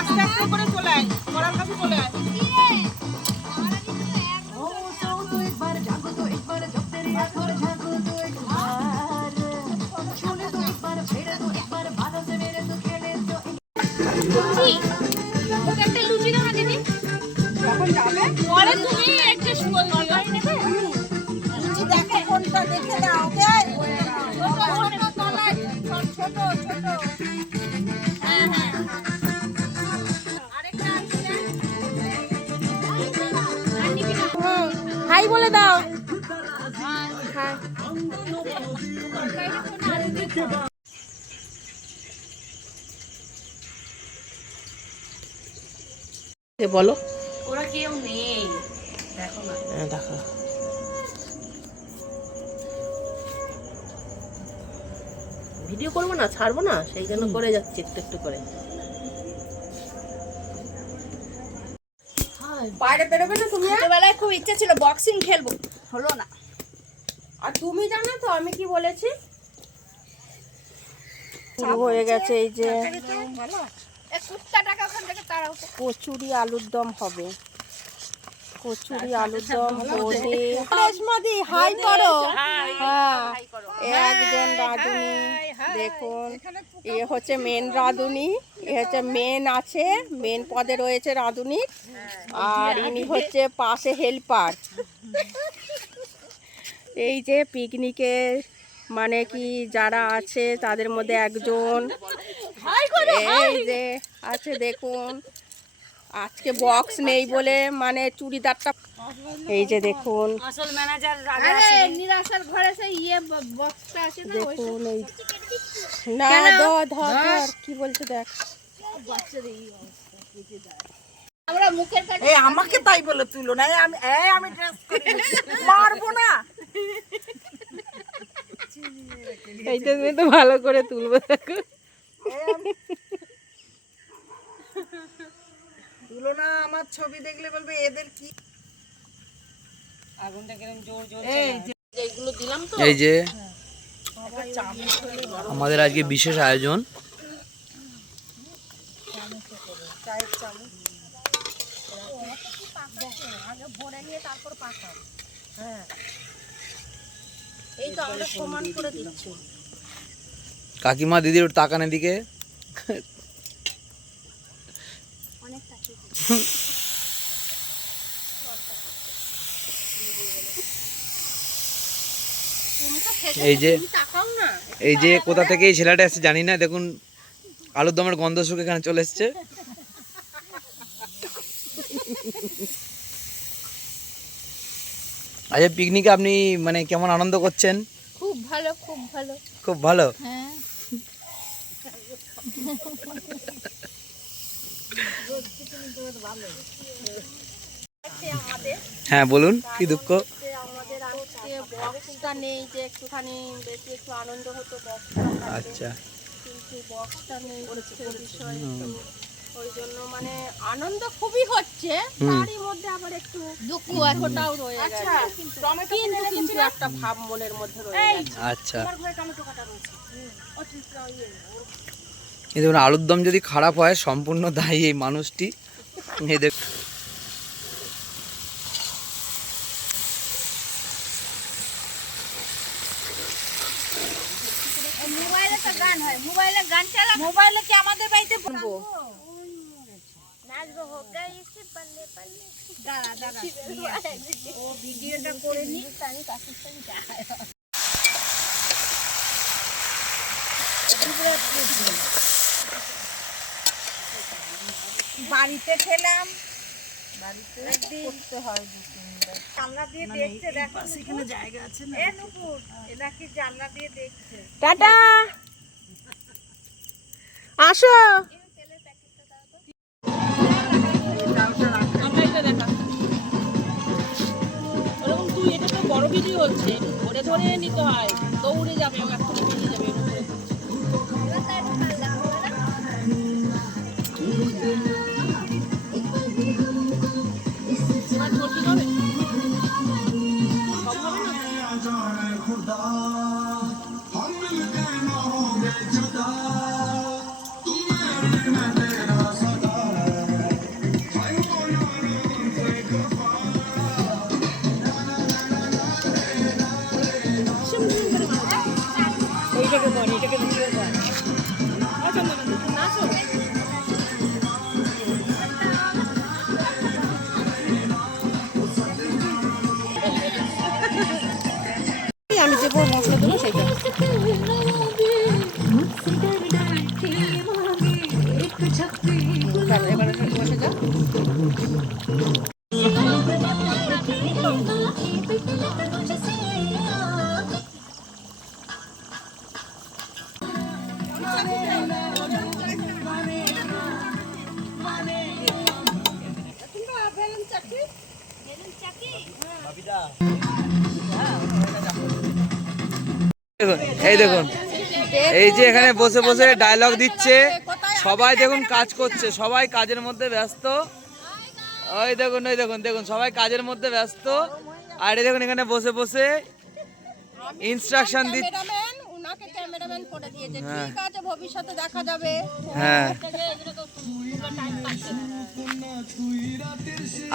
আস্তে করে চলে আয় করার কাছে চলে আয়। হাই বলে দাও। বলো। ওরা কেউ নেই। দেখো না। হ্যাঁ দেখো। ভিডিও করব না ছাড়বো না? সেই জন্য করে যাচ্ছি একটু একটু করে। বাইরে বেরোবে না তুমি? ছোটবেলায় খুব ইচ্ছে ছিল বক্সিং খেলব। হলো না। আর তুমি জানো তো আমি কি বলেছি? হয়ে গেছে এই যে। কচুরি আলুর দম হবে। কচুরি আলুর দম রেশমাদি হাই করো। হ্যাঁ। একজন রাঁধুনি। দেখুন এ হচ্ছে মেন রাঁধুনি এ হচ্ছে মেন আছে মেন পদে রয়েছে রাঁধুনি আর ইনি হচ্ছে পাশে হেল্পার। এই যে পিকনিকে মানে কি যারা আছে তাদের মধ্যে একজন। এই যে আছে দেখুন। আজকে বক্স নেই বলে মানে চুড়িদারটা এই যে দেখুন। ইয়ে আছে না ওই দেখুন এই না ধর ধর কি বলছে দেখ। এই আমাকে তাই বলে তুলো না এই আমি আমি ড্রেস মারবো না। এইটা তুমি তো ভালো করে তুলবো দেখো। তুলো না আমার ছবি দেখলে বলবে এদের কি? এই যে এইগুলো দিলাম তো? এই যে আমাদের আজকে বিশেষ আয়োজন। এই তো আমরা সমান করে দিচ্ছি। কাকিমা দিদির ওর তাকানের এই যে এই যে কোথা থেকে এই ছেলেটা এসেছে জানি না দেখুন আলুর দমের গন্ধ শুকে এখানে চলে এসছে। আচ্ছা পিকনিকে আপনি মানে কেমন আনন্দ করছেন? খুব ভালো খুব ভালো। খুব ভালো? হ্যাঁ। হ্যাঁ বলুন, কি দুঃখ? একটুখানি বেশি একটু আনন্দ হতো আচ্ছা। কিন্তু বক্সটা ওই জন্য মানে আনন্দ খুবই হচ্ছে মধ্যে আবার একটু কিন্তু একটা ভাব মনের মধ্যে আচ্ছা। এই দেখুন আলুর দম যদি খারাপ হয় সম্পূর্ণ দায়ী এই মানুষটি। এই দেখ মোবাইলে তো গান হয় মোবাইলে গান চালা মোবাইলে কি আমাদের বাড়িতে বলব ও ভিডিওটা করে নি। আমি পাকিস্তানি যাই বাড়িতে খেলাম। বাড়িতে করতে হয় দু তিনবার। জানলা দিয়ে দেখছে দেখো সেখানে জায়গা আছে না? এ নুপুর এরা কি জানলা দিয়ে দেখছে। টাটা। আসো। দেখা ওরকম তুই এটা তো বড় ভিডিও হচ্ছে। ধরে ধরে নিতে হয়। দৌড়ে যাবে ও এক্ষুনি Kurda এই দেখুন, এই যে এখানে বসে বসে ডায়লগ দিচ্ছে। সবাই দেখুন কাজ করছে, সবাই কাজের মধ্যে ব্যস্ত। ওই দেখুন ওই দেখুন দেখুন, সবাই কাজের মধ্যে ব্যস্ত। আর এই দেখুন, এখানে বসে বসে ইনস্ট্রাকশন দিচ্ছে। হ্যাঁ।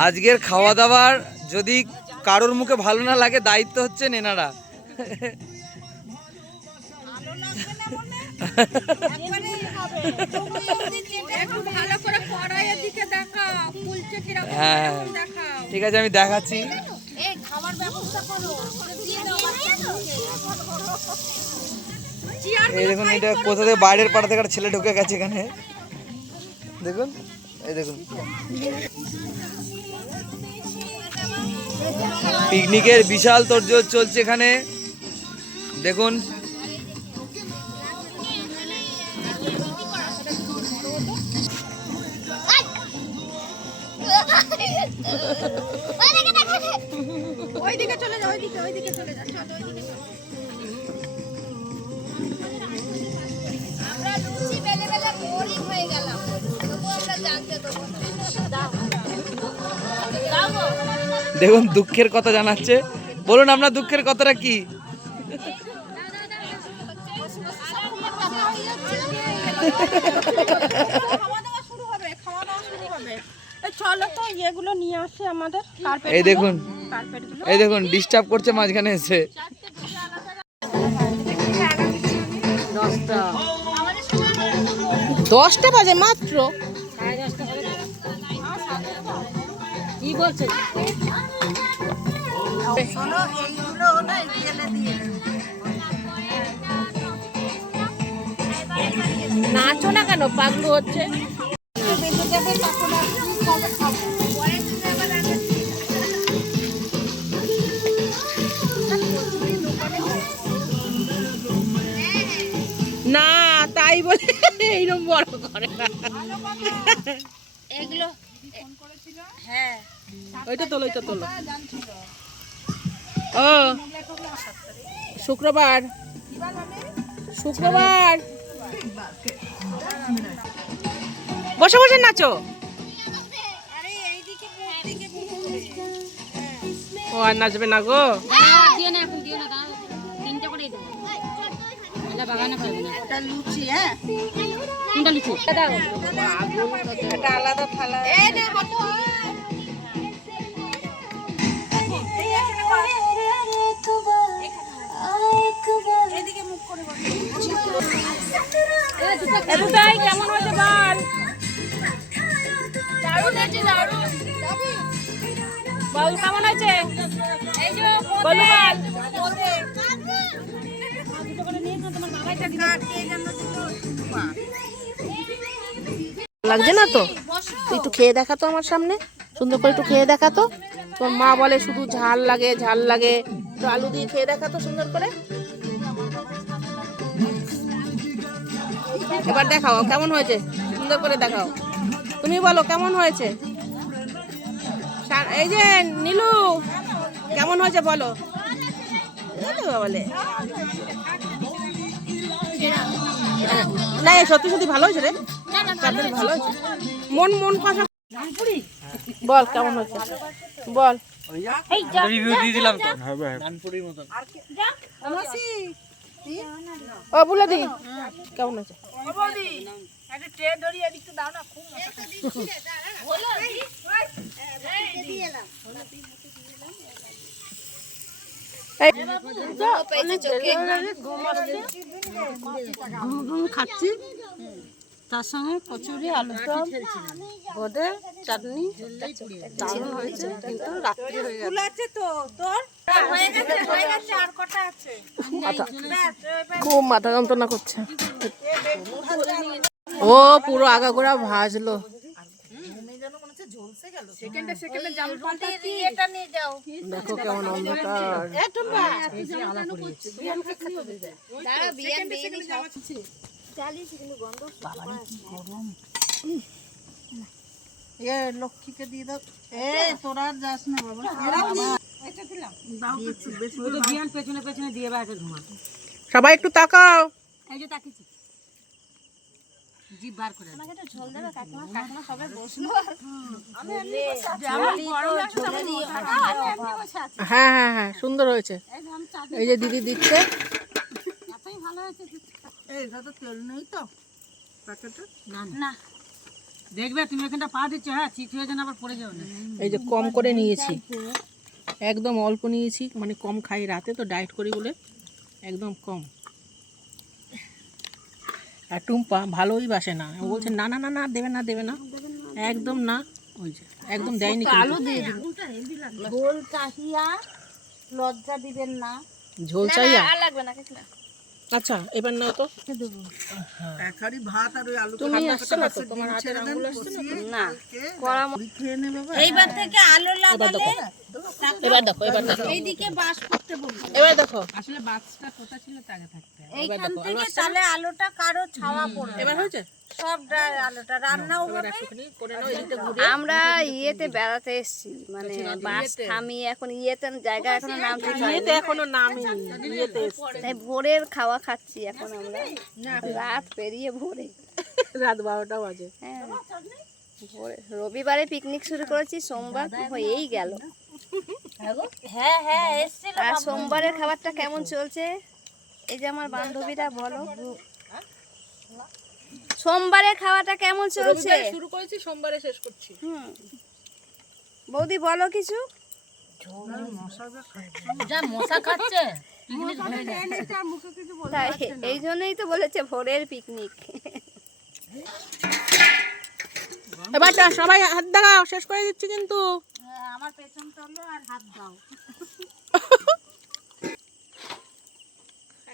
আজকের খাওয়া দাওয়ার যদি কারোর মুখে ভালো না লাগে, দায়িত্ব হচ্ছে নেনারা হ্যাঁ ঠিক আছে, আমি দেখাচ্ছি। এই দেখুন, এটা কোথা থেকে, বাইরের পাড়া থেকে ছেলে ঢুকে গেছে এখানে। দেখুন, এই দেখুন। পিকনিকের বিশাল তোড়জোড় চলছে এখানে। দেখুন ওইদিকে চলে যাও ওইদিকে ওইদিকে চলে যাও চলো ওইদিকে আমরা লুচি বেলে বেলে বোরিং হয়ে গেলাম তবু আমরা জানতে দেবো দাও দাও গো। দেখুন দুঃখের কথা জানাচ্ছে বলুন আপনার দুঃখের কথাটা কি খাওয়া দাওয়া শুরু হবে খাওয়া দাওয়া শুরু হবে এই ইয়েগুলো নিয়ে আসে আমাদের কার্পেট এই দেখুন কার্পেটগুলো এই দেখুন ডিস্টার্ব করছে মাঝখানে এসে। দশটা বাজে মাত্র? শোনো এইগুলো না নাচো না কেন? পাগলু হচ্ছে। বলে এইরকম বড় করে না। এগুলো হ্যাঁ। ওইটা তোলো ওইটা তোলো। ও শুক্রবার। শুক্রবার। বসে বসে নাচো। ও আর নাচবে না গো। বাগানে পারবে না। ওটা লুচি হ্যাঁ? তিনটা লিচু? দাও একটা আলাদা থালা এই নে এটাই কেমন হয়েছে বল? দারুণ হয়েছে দারুণ। বল কেমন হয়েছে? বল লাগছে না তো? একটু খেয়ে দেখা তো আমার সামনে। সুন্দর করে একটু খেয়ে দেখা তো। তোর মা বলে শুধু ঝাল লাগে ঝাল লাগে। একটু আলু দিয়ে খেয়ে দেখা তো সুন্দর করে। এবার দেখাও, কেমন হয়েছে? সুন্দর করে দেখাও। তুমি বলো, কেমন হয়েছে? এই যে, নীলু, কেমন হয়েছে বলো? বলে। না সত্যি সত্যি ভালো হয়েছে রে। ভালো হয়েছে। মন মন কষা। বল কেমন হয়েছে? বল। রিভিউ দিয়ে দিলাম তো। নানপুরির মতন। ও বলে দি কেমন হয়েছে? একটা ট্রে ধরিয়ে দিতে দাও না খুব পেয়েছে চোখে ঘুম খাচ্ছি তার সঙ্গে কচুরি আলু দম বোঁদে চাটনি হয়েছে কিন্তু রাত্রি হয়ে গেছে তো তোর খুব মাথা যন্ত্রণা করছে। ও পুরো আগাগোড়া ভাজলো। এটা নিয়ে যাও। দেখো কেমন অন্ধকার। দাঁড়া বিয়ান বিয়ে চালিয়েছি কিন্তু গন্ধ এ লক্ষ্মীকে দিয়ে দাও। এ তোরা আর যাস না বাবা। বিয়ান পেছনে পেছনে দিয়ে বাইরে ঘুমা সবাই একটু তাকাও। এই যে তাকিয়েছি। জিভ বার করে আমাকে একটু ঝোল দেবে কাকিমা কাকিমা সবে বসল। হ্যাঁ হ্যাঁ হ্যাঁ সুন্দর হয়েছে। এই যে দিদি দিচ্ছে। এই এটা তেল নেই তো? প্যাকেটে? না দেখবে তুমি এখানটা পা দিচ্ছ হ্যাঁ চিট হয়ে যেন আবার পড়ে যাও না এই যে কম করে নিয়েছি। একদম অল্প নিয়েছি মানে কম খাই রাতে তো ডায়েট করি বলে। একদম কম। আর টুম্পা ভালোই বাসে না। ও বলছে না না না না দেবে না দেবে না। একদম না। ওই যে একদম দেয়নি আলু দিয়ে গোল চাহিয়া লজ্জা দিবেন না। ঝোল চাইয়া আর লাগবে না কাকিমা আচ্ছা এবার নাও তো। এক হাড়ি ভাত আর ওই আলু তুমি আসছো না তো? তোমার হাতের আসছে না তো? খেয়ে নেবে এইবার থেকে আলু দেখো এবার দেখো। এবার দেখো এইদিকে বাস করতে বলব এবার দেখো। আসলে বাচ্চাটা কোথা ছিল তাকে থাকতে এইখান থেকে তাহলে আলুটা কারও ছাওয়া পড়বে এবার হয়েছে? আমরা ইয়েতে বেড়াতে এসেছি মানে বাস থামিয়ে এখন ইয়েতে জায়গা এখনও নাম ইয়েতে এখনও নামি ইয়েতে এসছে। তাই ভোরের খাওয়া খাচ্ছি এখন আমরা। রাত পেরিয়ে ভোরে। রাত বারোটা বাজে। হ্যাঁ ভোরে। রবিবারে পিকনিক শুরু করেছি সোমবার হয়েই গেল। হ্যাঁ হ্যাঁ আর সোমবারের খাবারটা কেমন চলছে? এই যে আমার বান্ধবীরা বলো। সোমবারে খাওয়াটা কেমন চলছে? শুরু করেছি সোমবারে শেষ করছি। হুম। বৌদি বলো কিছু। এই জন্যই তো বলেছে ভোরের পিকনিক এবারটা সবাই হাত দেখাও শেষ করে দিচ্ছি কিন্তু। আমার পেছন তলো আর হাত দাও।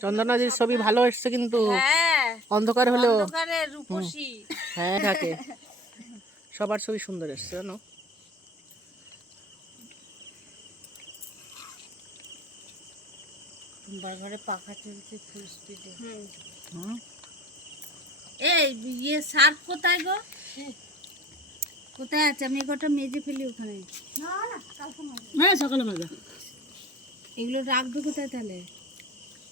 চন্দনাজির ছবি ভালো এসছে কিন্তু। হ্যাঁ অন্ধকার হলেও। হ্যাঁ থাকে। সবার ছবি সুন্দর এসছে জানো? ঘরে পাখা চলছে ফুল স্পিডে এই ইয়ে সার্ফ কোথায় গো? কোথায় আছে? আমি গোটা মেজে ফেলি ওখানে। হ্যাঁ সকালে মাজা এগুলো রাখবে কোথায় তাহলে?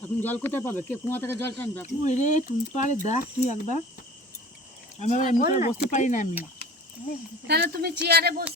এখন জল কোথায় পাবে? কে কুয়া থেকে জল টানবে? ওই রে তুমি পারে দেখ তুই একবার। আমি আবার এমনি করে বসতে পারি না আমি। তাহলে তুমি চেয়ারে বসে